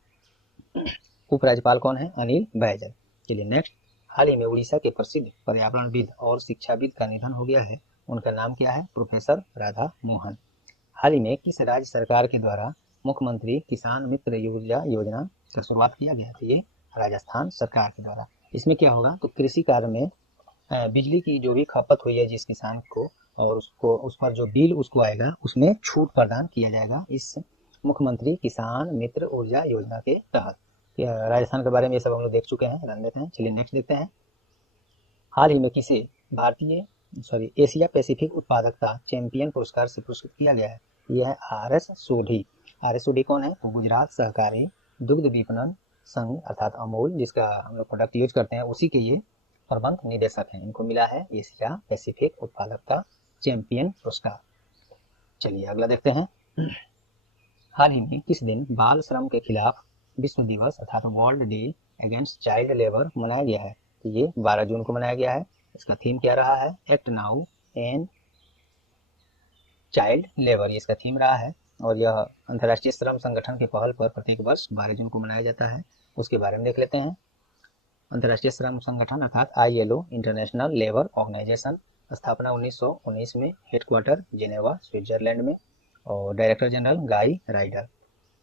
उपराज्यपाल कौन है? अनिल बैजल। चलिए नेक्स्ट, हाल ही में उड़ीसा के प्रसिद्ध पर्यावरणविद और शिक्षाविद का निधन हो गया है। उनका नाम क्या है? प्रोफेसर राधा मोहन। हाल ही में किस राज्य सरकार के द्वारा मुख्यमंत्री किसान मित्र ऊर्जा योजना का शुरुआत किया गया? तो ये राजस्थान सरकार के द्वारा। इसमें क्या होगा, तो कृषि कार्य में बिजली की जो भी खपत हुई है जिस किसान को, और उसको उस पर जो बिल उसको आएगा, उसमें छूट प्रदान किया जाएगा इस मुख्यमंत्री किसान मित्र ऊर्जा योजना के तहत। राजस्थान के बारे में ये सब हम लोग देख चुके हैं, रन देते हैं। चलिए नेक्स्ट देखते हैं, हाल ही में किसे एशिया पैसिफिक उत्पादकता चैंपियन पुरस्कार से पुरस्कृत किया गया है? यह है R S Sodhi. R S Sodhi कौन है? तो गुजरात सहकारी दुग्ध विपणन संघ अर्थात अमूल, जिसका हम लोग प्रोडक्ट यूज करते हैं, उसी के ये प्रबंध निदेशक हैं। इनको मिला है एशिया पैसिफिक उत्पादकता चैंपियन पुरस्कार। चलिए अगला देखते हैं, हाल ही में किस दिन बाल श्रम के खिलाफ विश्व दिवस अर्थात world day against child labour मनाया गया है? तो ये 12 जून को मनाया गया है। इसका थीम क्या रहा है? Act now and child labour, ये इसका थीम रहा है। और यह अंतर्राष्ट्रीय श्रम संगठन की पहल पर प्रत्येक वर्ष 12 जून को मनाया जाता है। उसके बारे में देख लेते हैं। अंतर्राष्ट्रीय श्रम संगठन अर्थात ILO इंटरनेशनल लेबर ऑर्गेनाइजेशन, स्थापना 1919 में, हेडक्वार्टर जिनेवा स्विट्जरलैंड में, और डायरेक्टर जनरल गाई राइडर।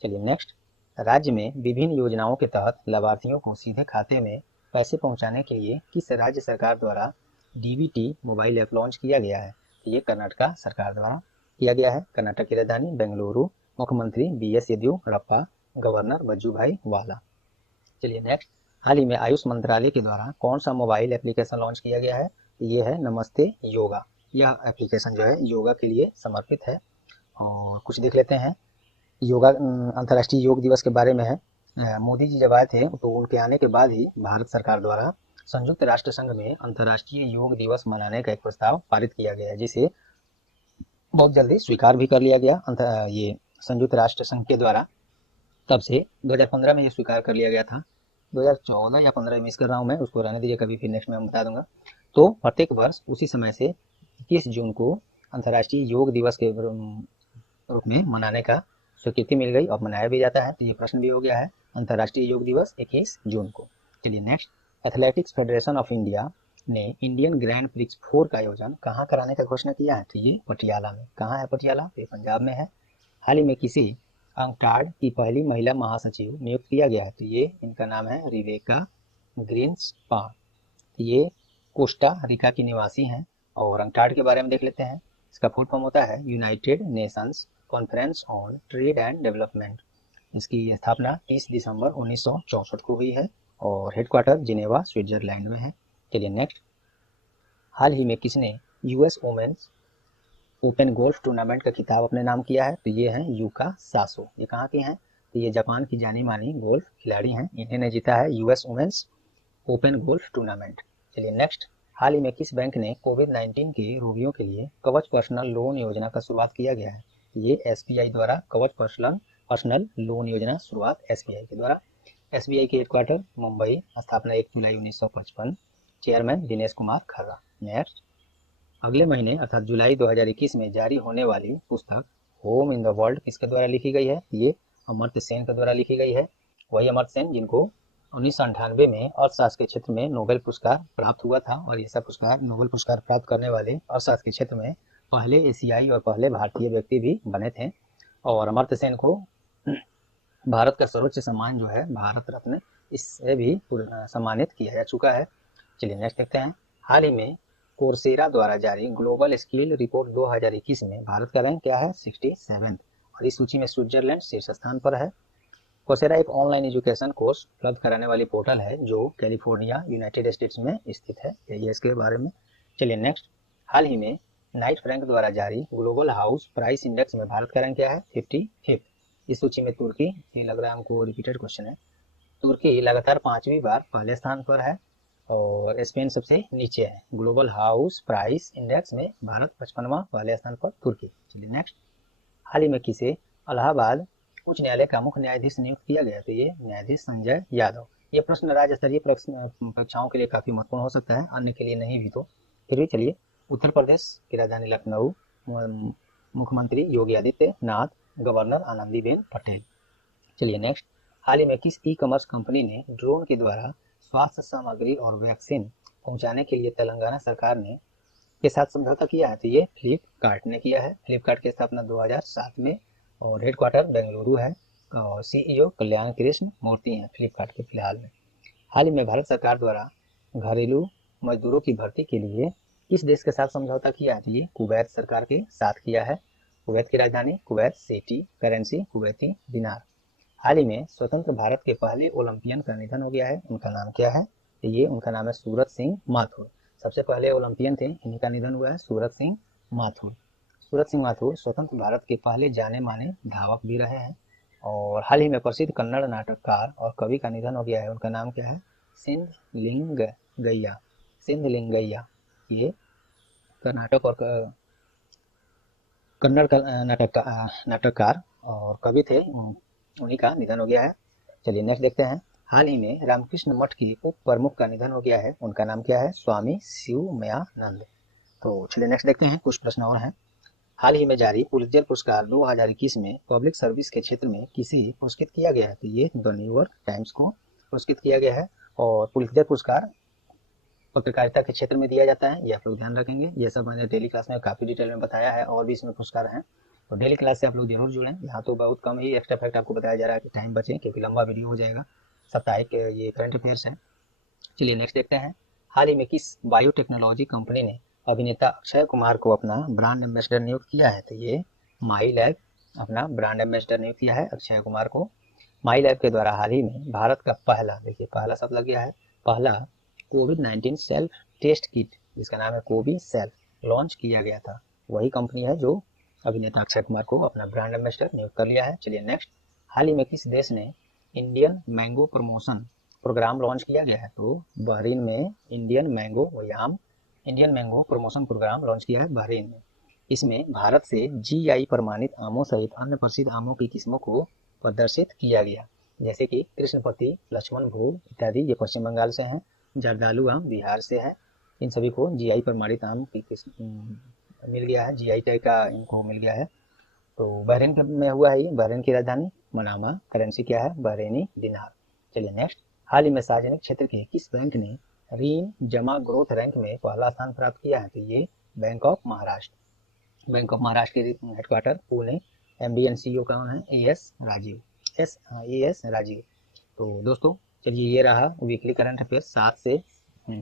चलिए नेक्स्ट, राज्य में विभिन्न योजनाओं के तहत लाभार्थियों को सीधे खाते में पैसे पहुंचाने के लिए किस राज्य सरकार द्वारा DBT मोबाइल ऐप लॉन्च किया गया है? ये कर्नाटक सरकार द्वारा किया गया है। कर्नाटक की राजधानी बेंगलुरु, मुख्यमंत्री BS येदियुरप्पा, गवर्नर वजूभाई वाला। चलिए नेक्स्ट, हाल ही में आयुष मंत्रालय के द्वारा कौन सा मोबाइल एप्लीकेशन लॉन्च किया गया है? ये है नमस्ते योगा। यह एप्लीकेशन जो है योगा के लिए समर्पित है। और कुछ देख लेते हैं, योगा अंतर्राष्ट्रीय योग दिवस के बारे में है। मोदी जी जब आए थे तो उनके आने के बाद ही भारत सरकार द्वारा संयुक्त राष्ट्र संघ में अंतर्राष्ट्रीय योग दिवस मनाने का एक प्रस्ताव पारित किया गया, जिसे बहुत जल्दी स्वीकार भी कर लिया गया ये संयुक्त राष्ट्र संघ के द्वारा। तब से 2015 में ये स्वीकार कर लिया गया था। 2014 या 15 मिस कर रहा हूँ मैं, उसको रहने दीजिए, कभी फिर नेक्स्ट में मैं बता दूंगा। तो प्रत्येक वर्ष उसी समय से 21 जून को अंतर्राष्ट्रीय योग दिवस के रूप में मनाने का स्वीकृति मिल गई और मनाया भी जाता है। तो ये प्रश्न भी हो गया है, अंतर्राष्ट्रीय योग दिवस 21 जून को। चलिए next, athletics federation of India ने इंडियन ग्रैंड प्रिक्स 4 का आयोजन कहाँ कराने का घोषणा किया है? तो ये पटियाला में। कहाँ है पटियाला? ये पंजाब में है। हाल ही में किसी अंकटाड की पहली महिला महासचिव नियुक्त किया गया है? तो ये इनका नाम है रिवेका ग्रीन्सपान। ये कोस्टा रिका की निवासी हैं। और अंकटाड के बारे में देख लेते हैं। इसका फुल फॉर्म होता है United Nations conference on trade and development. इसकी स्थापना 30 दिसंबर 1964 को हुई है और हेडक्वार्टर जिनेवा स्विट्जरलैंड में है। चलिए नेक्स्ट, हाल ही में किसने US women's open golf tournament का खिताब अपने नाम किया है? तो ये है यूका सासो। ये कहाँ के हैं? तो ये जापान की जानी मानी गोल्फ खिलाड़ी हैं। इन्होंने जीता है US women's open golf tournament. चलिए नेक्स्ट, हाल ही में किस बैंक ने कोविड-19 के रोगियों के लिए कवच पर्सनल लोन योजना का शुरुआत किया गया है? ये SBI द्वारा कवच पर्सनल लोन योजना शुरुआत SBI के द्वारा। SBI के हेडक्वार्टर मुंबई, स्थापना 1 जुलाई 1955, चेयरमैन दिनेश कुमार खर्रा। नेक्स्ट, अगले महीने अर्थात जुलाई 2021 में जारी होने वाली पुस्तक होम इन द वर्ल्ड किसके द्वारा लिखी गई है? ये अमर्त्य सेन के द्वारा लिखी गई है। वही अमर्त्य सेन जिनको 1998 में अर्थशास्त्र के क्षेत्र में नोबेल पुरस्कार प्राप्त हुआ था। और ऐसा पुरस्कार, नोबेल पुरस्कार प्राप्त करने वाले अर्थशास्त्र के क्षेत्र में पहले एशियाई और पहले भारतीय व्यक्ति भी बने थे। और अमर्त्य सेन को भारत का सर्वोच्च सम्मान जो है भारत रत्न, इससे भी सम्मानित किया जा चुका है। चलिए नेक्स्ट देखते हैं, हाल ही में कोर्सेरा द्वारा जारी ग्लोबल स्किल रिपोर्ट 2021 में भारत का रैंक क्या है? 67। और इस सूची में स्विट्जरलैंड शीर्ष स्थान पर है। कोर्सेरा एक ऑनलाइन एजुकेशन कोर्स उपलब्ध कराने वाली पोर्टल है जो कैलिफोर्निया यूनाइटेड स्टेट्स में स्थित है। यही है इसके बारे में। चलिए नेक्स्ट, हाल ही में नाइट फ्रैंक द्वारा जारी ग्लोबल हाउस प्राइस इंडेक्स में भारत का रैंक क्या है? 55। इस सूची में तुर्की, ये लग रहा है हमको रिपीटेड क्वेश्चन है, तुर्की लगातार 5वीं बार पहले स्थान पर है और स्पेन सबसे नीचे है। ग्लोबल हाउस प्राइस इंडेक्स में भारत 55वां, पहले स्थान पर तुर्की। चलिए नेक्स्ट, हाल ही में किसे इलाहाबाद उच्च न्यायालय का मुख्य न्यायाधीश नियुक्त किया गया? तो ये न्यायाधीश संजय यादव। ये प्रश्न राज्य स्तरीय परीक्षाओं के लिए काफी महत्वपूर्ण हो सकता है, अन्य के लिए नहीं भी तो फिर भी। चलिए, उत्तर प्रदेश की राजधानी लखनऊ, मुख्यमंत्री योगी आदित्यनाथ, गवर्नर आनंदीबेन पटेल। चलिए नेक्स्ट, हाल ही में किस ई कॉमर्स कंपनी ने ड्रोन के द्वारा स्वास्थ्य सामग्री और वैक्सीन पहुंचाने के लिए तेलंगाना सरकार ने के साथ समझौता किया है? तो ये फ्लिपकार्ट ने किया है। फ्लिपकार्ट की स्थापना 2007 में और हेडक्वार्टर बेंगलुरु है और सीईओ कल्याण कृष्ण मूर्ति हैं फ्लिपकार्ट के फिलहाल में। हाल ही में भारत सरकार द्वारा घरेलू मजदूरों की भर्ती के लिए किस देश के साथ समझौता किया है? तो ये कुवैत सरकार के साथ किया है। कुवैत की राजधानी कुवैत सिटी, करेंसी कुवैती दिनार। हाल ही में स्वतंत्र भारत के पहले ओलंपियन का निधन हो गया है, उनका नाम क्या है? तो ये उनका नाम है सूरत सिंह माथुर। सबसे पहले ओलंपियन थे, इन्हीं का निधन हुआ है, सूरत सिंह माथुर। सूरत सिंह माथुर स्वतंत्र भारत के पहले जाने माने धावक भी रहे हैं। और हाल ही में प्रसिद्ध कन्नड़ नाटककार और कवि का निधन हो गया है, उनका नाम क्या है? सिंधलिंगय्या। सिंधलिंगय्या ये कर्नाटक और कन्नड़ का नाटककार और कवि थे, उन्हीं का निधन हो गया है। चलिए नेक्स्ट देखते हैं, हाल ही में रामकृष्ण मठ के उप प्रमुख का निधन हो गया है, उनका नाम क्या है? स्वामी शिवमयानंद। तो चलिए नेक्स्ट देखते हैं, कुछ प्रश्न और हैं। हाल ही में जारी पुलित्जर पुरस्कार 2021 में पब्लिक सर्विस के क्षेत्र में किसे पुरस्कृत किया गया है? तो ये द न्यूयॉर्क टाइम्स को पुरस्कृत किया गया है। और पुलित्जर पुरस्कार पत्रकारिता के क्षेत्र में दिया जाता है, ये आप लोग ध्यान रखेंगे। ये सब मैंने डेली क्लास में काफी डिटेल में बताया है, और भी इसमें पुरस्कार हैं, तो डेली क्लास से आप लोग जरूर जुड़ें। यहाँ तो बहुत कम ही एक्स्ट्रा फैक्ट आपको बताया जा रहा है कि टाइम बचे, क्योंकि लंबा वीडियो हो जाएगा। साप्ताहिक ये करंट अफेयर्स है। चलिए नेक्स्ट देखते हैं, हाल ही में किस बायोटेक्नोलॉजी कंपनी ने अभिनेता अक्षय कुमार को अपना ब्रांड एम्बेसडर नियुक्त किया है? तो ये माई लैब अपना ब्रांड एम्बेसडर नियुक्त किया है अक्षय कुमार को। माई लैब के द्वारा हाल ही में भारत का पहला, देखिए पहला शब्द लग गया है, पहला कोविड-19 सेल्फ टेस्ट किट, जिसका नाम है कोवी सेल्फ, लॉन्च किया गया था। वही कंपनी है जो अभिनेता अक्षय कुमार को अपना ब्रांड एम्बेसडर नियुक्त कर लिया है। चलिए नेक्स्ट, हाल ही में किस देश ने Indian mango promotion programme launch किया गया है? तो बहरीन में Indian mango promotion programme launch किया है बहरीन में। इसमें भारत से जीआई प्रमाणित आमों सहित अन्य प्रसिद्ध आमों की किस्मों को प्रदर्शित किया गया, जैसे कि कृष्णपति, लक्ष्मण भोग इत्यादि, ये पश्चिम बंगाल से हैं। जर्दालू आम बिहार से है। इन सभी को जीआई प्रमाणित आम की किस्म मिल गया है, जीआई टैग का इनको मिल गया है। तो बहरीन में हुआ है ये, बहरीन की राजधानी मनामा, करेंसी क्या है? बहरीनी दिनार। चलिए नेक्स्ट, हाल ही में सार्वजनिक क्षेत्र के किस बैंक ने ऋण जमा ग्रोथ रैंक में पहला स्थान प्राप्त किया है? तो ये bank of Maharashtra. Bank of Maharashtra के headquarter Pune, MD and CEO कौन है? एएस राजीव। तो दोस्तों चलिए, ये रहा वीकली करंट अफेयर 7 से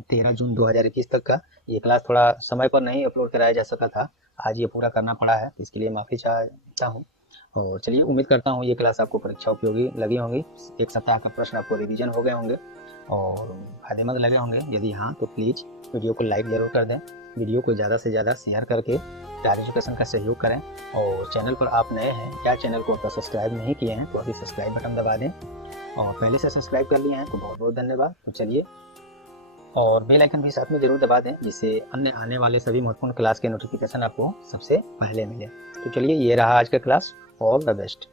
13 जून 2021 तक का। ये क्लास थोड़ा समय पर नहीं अपलोड कराया जा सका था, आज ये पूरा करना पड़ा है, इसके लिए माफ़ी चाहता हूँ। और चलिए, उम्मीद करता हूँ ये क्लास आपको परीक्षा उपयोगी लगी होंगी। एक सप्ताह का प्रश्न आपको रिवीजन हो गए होंगे और फायदेमंद लगे होंगे। यदि हाँ तो प्लीज़ वीडियो को लाइक ज़रूर कर दें, वीडियो को ज़्यादा से ज़्यादा शेयर करके स्टार एजुकेशन का सहयोग करें। और चैनल पर आप नए हैं, क्या चैनल को तो सब्सक्राइब नहीं किए हैं तो अभी सब्सक्राइब बटन दबा दें, और पहले से सब्सक्राइब कर लिए हैं तो बहुत बहुत धन्यवाद। तो चलिए, और बेल आइकन भी साथ में जरूर दबा दें, जिससे अन्य आने वाले सभी महत्वपूर्ण क्लास के नोटिफिकेशन आपको सबसे पहले मिले। तो चलिए, ये रहा आज का क्लास। All the best.